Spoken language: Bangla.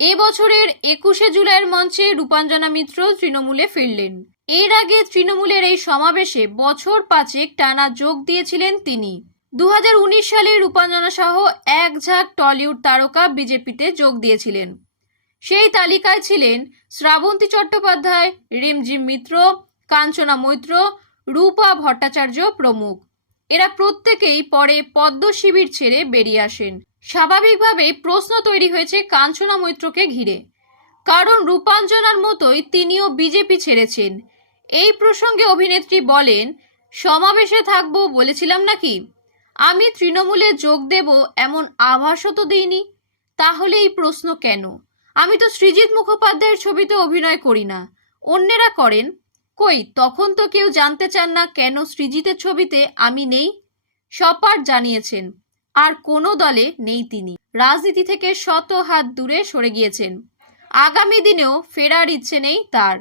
এ বছরের একুশে জুলাইয়ের মঞ্চে রূপাঞ্জনা মিত্র তৃণমূলে ফিরলেন। এর আগে তৃণমূলের এই সমাবেশে বছর পাঁচেক টানা যোগ দিয়েছিলেন তিনি। দু হাজার উনিশ সালে রূপাঞ্জনা সহ এক ঝাঁক টলিউড তারকা বিজেপিতে যোগ দিয়েছিলেন। সেই তালিকায় ছিলেন শ্রাবন্তী চট্টোপাধ্যায় রিমঝিম মিত্র, কাঞ্চনা মৈত্র, রূপা ভট্টাচার্য প্রমুখ। এরা প্রত্যেকেই পরে পদ্ম শিবির ছেড়ে বেরিয়ে আসেন। স্বাভাবিকভাবেই প্রশ্ন তৈরি হয়েছে কাঞ্চনা মৈত্রকে ঘিরে। কারণ রূপাঞ্জনার মতোই তিনিও বিজেপি ছেড়েছেন। এই প্রসঙ্গে অভিনেত্রী বলেন, সমাবেশে থাকব বলেছিলাম নাকি? আমি তৃণমূলে যোগ দেব এমন আভাসও তো দিইনি। তাহলে এই প্রশ্ন কেন? আমি তো সৃজিত মুখোপাধ্যায়ের ছবিতে অভিনয় করি না। অন্যেরা করেন। কই, তখন তো কেউ জানতে চান না কেন সৃজিতের ছবিতে আমি নেই? সপার জানিয়েছেন। আর কোনো দলে নেই তিনি। রাজনীতি থেকে শত হাত দূরে সরে গিয়েছেন। আগামী দিনেও ফেরার ইচ্ছে নেই তার।